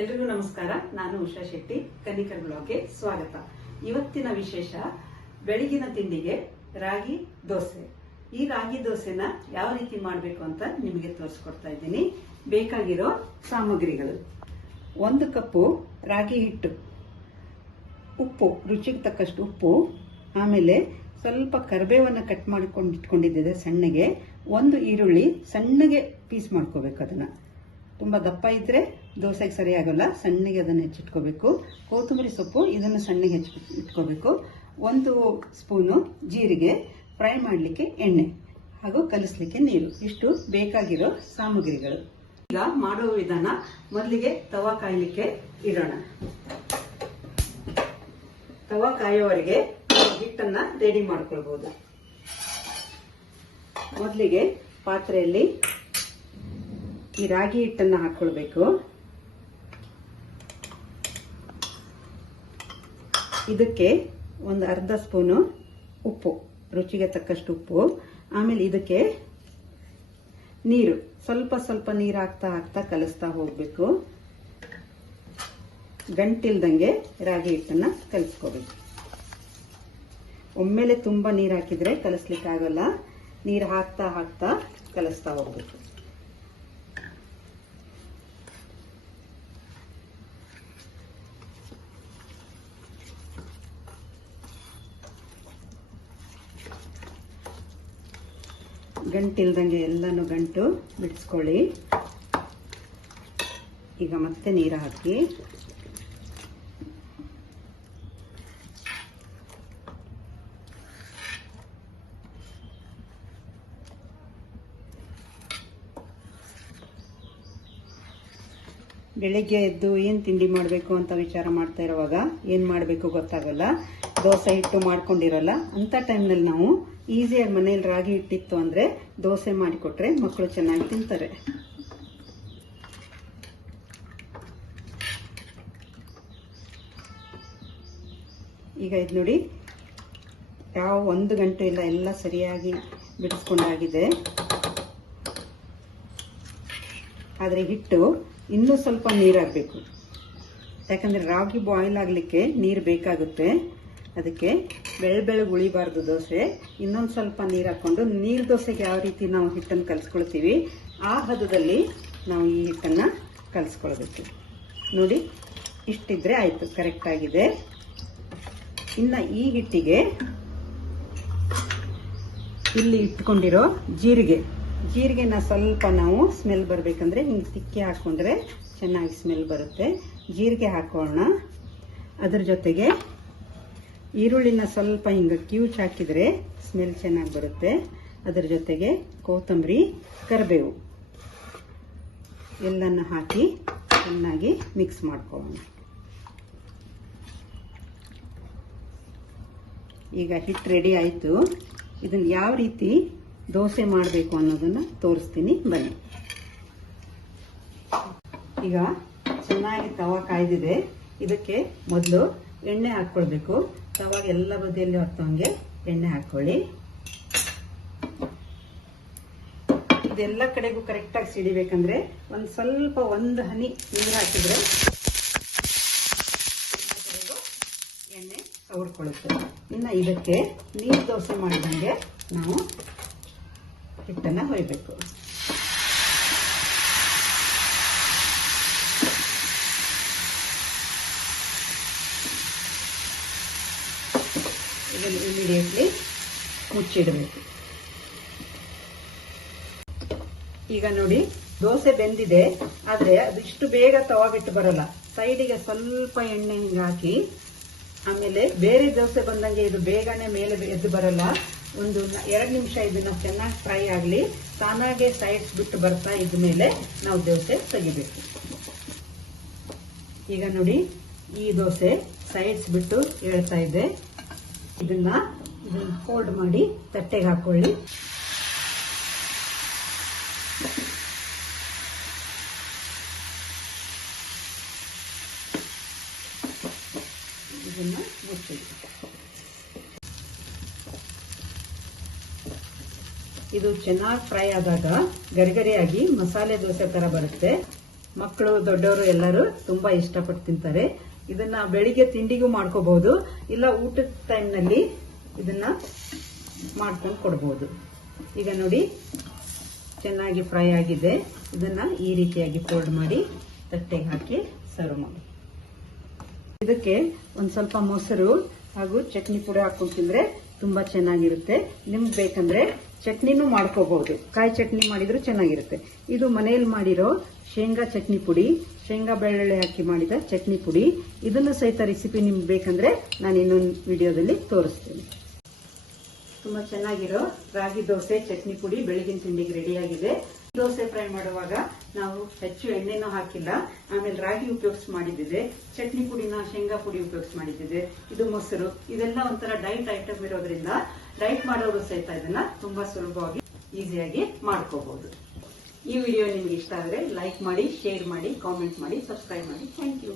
ಎಲ್ರಿಗೂ ನಮಸ್ಕಾರ. ನಾನು ಉಷಾ ಶೆಟ್ಟಿ. ಕನಿಕರ್ ಬ್ಲಾಗ್ಗೆ ಸ್ವಾಗತ. ಇವತ್ತಿನ ವಿಶೇಷ, ಬೆಳಗಿನ ತಿಂಡಿಗೆ ರಾಗಿ ದೋಸೆ. ಈ ರಾಗಿ ದೋಸೆನ ಯಾವ ರೀತಿ ಮಾಡಬೇಕು ಅಂತ ನಿಮಗೆ ತೋರಿಸ್ಕೊಡ್ತಾ ಇದ್ದೀನಿ. ಬೇಕಾಗಿರೋ ಸಾಮಗ್ರಿಗಳು. ಒಂದು ಕಪ್ಪು ರಾಗಿ ಹಿಟ್ಟು. ಉಪ್ಪು, ರುಚಿಗೆ ತಕ್ಕಷ್ಟು ಉಪ್ಪು. ಆಮೇಲೆ ಸ್ವಲ್ಪ ಕರಿಬೇವನ್ನು ಕಟ್ ಮಾಡಿಕೊಂಡು ಇಟ್ಕೊಂಡಿದ್ದೆ ಸಣ್ಣಗೆ. ಒಂದು ಈರುಳ್ಳಿ ಸಣ್ಣಗೆ ಪೀಸ್ ಮಾಡ್ಕೋಬೇಕು ಅದನ್ನು. ತುಂಬ ದಪ್ಪ ಇದ್ದರೆ ದೋಸೆಗೆ ಸರಿಯಾಗಲ್ಲ, ಸಣ್ಣಗೆ ಅದನ್ನು ಹೆಚ್ಚಿಟ್ಕೋಬೇಕು. ಕೊತ್ತಂಬರಿ ಸೊಪ್ಪು, ಇದನ್ನು ಸಣ್ಣಗೆ ಹೆಚ್ಚಿ ಇಟ್ಕೋಬೇಕು. ಒಂದು ಸ್ಪೂನು ಜೀರಿಗೆ, ಫ್ರೈ ಮಾಡಲಿಕ್ಕೆ ಎಣ್ಣೆ ಹಾಗೂ ಕಲಿಸ್ಲಿಕ್ಕೆ ನೀರು. ಇಷ್ಟು ಬೇಕಾಗಿರೋ ಸಾಮಗ್ರಿಗಳು. ಈಗ ಮಾಡುವ ವಿಧಾನ, ಮೊದಲಿಗೆ ತವಾ ಕಾಯಲಿಕ್ಕೆ ಇಡೋಣ. ತವಾ ಕಾಯೋವರೆಗೆ ಹಿಟ್ಟನ್ನ ರೆಡಿ ಮಾಡ್ಕೊಳ್ಬಹುದು ಮೊದಲಿಗೆ ಪಾತ್ರೆಯಲ್ಲಿ ಈ ರಾಗಿ ಹಿಟ್ಟನ್ನು ಹಾಕ್ಕೊಳ್ಬೇಕು ಇದಕ್ಕೆ ಒಂದು ಅರ್ಧ ಸ್ಪೂನು ಉಪ್ಪು, ರುಚಿಗೆ ತಕ್ಕಷ್ಟು ಉಪ್ಪು. ಆಮೇಲೆ ಇದಕ್ಕೆ ನೀರು, ಸ್ವಲ್ಪ ಸ್ವಲ್ಪ ನೀರು ಹಾಕ್ತಾ ಹಾಕ್ತಾ ಕಲಿಸ್ತಾ ಹೋಗಬೇಕು. ಗಂಟಿಲ್ದಂಗೆ ರಾಗಿ ಹಿಟ್ಟನ್ನು ಕಲಿಸ್ಕೋಬೇಕು. ಒಮ್ಮೆಲೆ ತುಂಬ ನೀರು ಹಾಕಿದರೆ ಕಲಿಸ್ಲಿಕ್ಕಾಗಲ್ಲ. ನೀರು ಹಾಕ್ತಾ ಹಾಕ್ತಾ ಕಲಿಸ್ತಾ ಹೋಗ್ಬೇಕು. ಗಂಟಿಲ್ದಂಗೆ ಎಲ್ಲನೂ ಗಂಟು ಬಿಡಿಸ್ಕೊಳ್ಳಿ. ಈಗ ಮತ್ತೆ ನೀರು ಹಾಕಿ. ಬೆಳಿಗ್ಗೆ ಎದ್ದು ಏನು ತಿಂಡಿ ಮಾಡಬೇಕು ಅಂತ ವಿಚಾರ ಮಾಡ್ತಾ ಇರುವಾಗ ಏನು ಮಾಡಬೇಕು ಗೊತ್ತಾಗಲ್ಲ. ದೋಸೆ ಹಿಟ್ಟು ಮಾಡ್ಕೊಂಡಿರಲ್ಲ, ಅಂತ ಟೈಮ್ನಲ್ಲಿ ನಾವು ಈಸಿಯಾಗಿ ಮನೇಲಿ ರಾಗಿ ಹಿಟ್ಟಿತ್ತು ಅಂದರೆ ದೋಸೆ ಮಾಡಿಕೊಟ್ರೆ ಮಕ್ಕಳು ಚೆನ್ನಾಗಿ ತಿಂತಾರೆ. ಈಗ ಇದು ನೋಡಿ, ಯಾವ ಒಂದು ಗಂಟೆ ಇಲ್ಲ, ಎಲ್ಲ ಸರಿಯಾಗಿ ಬಿಡಿಸ್ಕೊಂಡಾಗಿದೆ. ಆದರೆ ಹಿಟ್ಟು ಇನ್ನೂ ಸ್ವಲ್ಪ ನೀರಾಗಬೇಕು. ಯಾಕಂದರೆ ರಾಗಿ ಬಾಯ್ಲ್ ಆಗಲಿಕ್ಕೆ ನೀರು ಬೇಕಾಗುತ್ತೆ. ಅದಕ್ಕೆ ಬೆಳೆ ಬೆಳಗ್ಗೆ ಉಳಿಬಾರ್ದು ದೋಸೆ. ಇನ್ನೊಂದು ಸ್ವಲ್ಪ ನೀರು ಹಾಕ್ಕೊಂಡು ನೀರು ದೋಸೆಗೆ ಯಾವ ರೀತಿ ನಾವು ಹಿಟ್ಟನ್ನು ಕಲಿಸ್ಕೊಳ್ತೀವಿ, ಆ ಹದದಲ್ಲಿ ನಾವು ಈ ಹಿಟ್ಟನ್ನು ಕಲಿಸ್ಕೊಳ್ಬೇಕು. ನೋಡಿ, ಇಷ್ಟಿದ್ರೆ ಆಯಿತು ಕರೆಕ್ಟಾಗಿದೆ ಇನ್ನು ಈ ಹಿಟ್ಟಿಗೆ ಇಲ್ಲಿ ಇಟ್ಕೊಂಡಿರೋ ಜೀರಿಗೆ. ಜೀರಿಗೆನ ಸ್ವಲ್ಪ ನಾವು ಸ್ಮೆಲ್ ಬರಬೇಕಂದ್ರೆ ಹಿಂಗೆ ತಿಕ್ಕಿ ಹಾಕೊಂಡ್ರೆ ಚೆನ್ನಾಗಿ ಸ್ಮೆಲ್ ಬರುತ್ತೆ. ಜೀರಿಗೆ ಹಾಕೋಣ. ಅದ್ರ ಜೊತೆಗೆ ಈರುಳ್ಳಿನ ಸ್ವಲ್ಪ ಹಿಂಗೆ ಕ್ಯೂಚ್ ಹಾಕಿದರೆ ಸ್ಮೆಲ್ ಚೆನ್ನಾಗಿ ಬರುತ್ತೆ. ಅದ್ರ ಜೊತೆಗೆ ಕೊತ್ತಂಬರಿ, ಕರಿಬೇವು ಎಲ್ಲನ್ನು ಹಾಕಿ ಚೆನ್ನಾಗಿ ಮಿಕ್ಸ್ ಮಾಡ್ಕೊಳ್ಳೋಣ. ಈಗ ಹಿಟ್ಟು ರೆಡಿ ಆಯಿತು. ಇದನ್ನು ಯಾವ ರೀತಿ ದೋಸೆ ಮಾಡಬೇಕು ಅನ್ನೋದನ್ನು ತೋರಿಸ್ತೀನಿ, ಬನ್ನಿ. ಈಗ ಚೆನ್ನಾಗಿ ತವ ಕಾಯ್ದಿದೆ. ಇದಕ್ಕೆ ಮೊದಲು ಎಣ್ಣೆ ಹಾಕ್ಕೊಳ್ಬೇಕು. ತವಾಗ ಎಲ್ಲ ಬದಿಯಲ್ಲಿ ಹೊತ್ತಂಗೆ ಎಣ್ಣೆ ಹಾಕ್ಕೊಳ್ಳಿ. ಇದೆಲ್ಲ ಕಡೆಗೂ ಕರೆಕ್ಟಾಗಿ ಸಿಡಿಬೇಕಂದ್ರೆ ಒಂದು ಸ್ವಲ್ಪ ಒಂದು ಹನಿ ನೀರು ಹಾಕಿದ್ರೆ ಎಣ್ಣೆ ಸವರ್ಕೊಳ್ಳುತ್ತೆ. ಇನ್ನು ಇದಕ್ಕೆ ನೀರು ದೋಸೆ ಮಾಡಿದಂಗೆ ನಾವು ಹಿಟ್ಟನ್ನು ಹೊಯ್ಬೇಕು. ಇದನ್ನು ಇಮಿಡಿಯೇಟ್ಲಿ ಮುಚ್ಚಿಡಬೇಕು. ಈಗ ನೋಡಿ, ದೋಸೆ ಬೆಂದಿದೆ, ಆದರೆ ಅದಿಷ್ಟು ಬೇಗ ತವಾ ಬಿಟ್ಟು ಬರಲ್ಲ ಸೈಡಿಗೆ ಸ್ವಲ್ಪ ಎಣ್ಣೆ ಹಿಂಗೆ ಹಾಕಿ, ಆಮೇಲೆ ಬೇರೆ ದೋಸೆ ಬಂದಂಗೆ ಇದು ಬೇಗನೆ ಮೇಲೆ ಎದ್ದು ಬರಲ್ಲ. ಒಂದು ಎರಡು ನಿಮಿಷ ಇದನ್ನ ಚೆನ್ನಾಗಿ ಫ್ರೈ ಆಗಲಿ. ತಾನಾಗೆ ಸೈಡ್ಸ್ ಬಿಟ್ಟು ಬರ್ತಾ ಇದ್ದ ಮೇಲೆ ನಾವು ದೋಸೆ ತೆಗಿಬೇಕು. ಈಗ ನೋಡಿ, ಈ ದೋಸೆ ಸೈಡ್ಸ್ ಬಿಟ್ಟು ಹೇಳ್ತಾ ಇದೆ. ಇದನ್ನ ಇದನ್ನ ಫೋಲ್ಡ್ ಮಾಡಿ ತಟ್ಟೆಗೆ ಹಾಕೊಳ್ಳಿ. ಇದನ್ನ ಮುಚ್ಚಿಡಿ ಇದು ಚೆನ್ನಾಗಿ ಫ್ರೈ ಆದಾಗ ಗರಿಗರಿಯಾಗಿ ಮಸಾಲೆ ದೋಸೆ ತರ ಬರುತ್ತೆ. ಮಕ್ಕಳು, ದೊಡ್ಡವರು ಎಲ್ಲರೂ ತುಂಬಾ ಇಷ್ಟಪಟ್ಟು ತಿಂತಾರೆ. ಇದನ್ನ ಬೆಳಿಗ್ಗೆ ತಿಂಡಿಗೂ ಮಾಡ್ಕೋಬಹುದು ಇಲ್ಲ ಊಟದ ಟೈಮ್ನಲ್ಲಿ ಇದನ್ನ ಮಾಡ್ಕೊಂಡು ಕೊಡ್ಬೋದು. ಈಗ ನೋಡಿ, ಚೆನ್ನಾಗಿ ಫ್ರೈ ಆಗಿದೆ. ಇದನ್ನ ಈ ರೀತಿಯಾಗಿ ಫೋಲ್ಡ್ ಮಾಡಿ ತಟ್ಟೆಗೆ ಹಾಕಿ ಸರ್ವ್ ಮಾಡಿ. ಇದಕ್ಕೆ ಒಂದ್ ಸ್ವಲ್ಪ ಮೊಸರು ಹಾಗೂ ಚಟ್ನಿ ಪುಡಿ ಹಾಕೊಂಡು ತಿಂದ್ರೆ ತುಂಬಾ ಚೆನ್ನಾಗಿರುತ್ತೆ. ನಿಮ್ಗೆ ಬೇಕಂದ್ರೆ ಚಟ್ನಿನೂ ಮಾಡ್ಕೋಬಹುದು. ಕಾಯಿ ಚಟ್ನಿ ಮಾಡಿದ್ರು ಚೆನ್ನಾಗಿರುತ್ತೆ. ಇದು ಮನೆಯಲ್ಲಿ ಮಾಡಿರೋ ಶೇಂಗಾ ಚಟ್ನಿ ಪುಡಿ, ಶೇಂಗಾ ಬೆಳ್ಳುಳ್ಳಿ ಹಾಕಿ ಮಾಡಿದ ಚಟ್ನಿ ಪುಡಿ. ಇದನ್ನು ಸಹಿತ ರೆಸಿಪಿ ನಿಮ್ಗೆ ಬೇಕಂದ್ರೆ ನಾನು ಇನ್ನೊಂದು ವಿಡಿಯೋದಲ್ಲಿ ತೋರಿಸ್ತೀನಿ. ತುಂಬಾ ಚೆನ್ನಾಗಿರೋ ರಾಗಿ ದೋಸೆ, ಚಟ್ನಿ ಪುಡಿ ಬೆಳಗಿನ ತಿಂಡಿಗೆ ರೆಡಿಯಾಗಿದೆ ದೋಸೆ ಫ್ರೈ ಮಾಡುವಾಗ ನಾವು ಹೆಚ್ಚು ಎಣ್ಣೆನೂ ಹಾಕಿಲ್ಲ. ಆಮೇಲೆ ರಾಗಿ ಉಪಯೋಗಿಸಿ ಮಾಡಿದ್ದಿದೆ. ಚಟ್ನಿ ಪುಡಿನ ಶೇಂಗಾ ಪುಡಿ ಉಪಯೋಗಿಸಿ ಮಾಡಿದ್ದಿದೆ. ಇದು ಮೊಸರು. ಇದೆಲ್ಲ ಒಂಥರ ಡೈಟ್ ಐಟಮ್ ಇರೋದ್ರಿಂದ ಡೈಟ್ ಮಾಡೋರು ಸಹಿತ ಇದನ್ನ ತುಂಬಾ ಸುಲಭವಾಗಿ ಈಸಿಯಾಗಿ ಮಾಡ್ಕೋಬಹುದು. ಈ ವಿಡಿಯೋ ನಿಮ್ಗೆ ಇಷ್ಟ ಆದರೆ ಲೈಕ್ ಮಾಡಿ, ಶೇರ್ ಮಾಡಿ ಕಾಮೆಂಟ್ ಮಾಡಿ ಸಬ್ಸ್ಕ್ರೈಬ್ ಮಾಡಿ. Thank you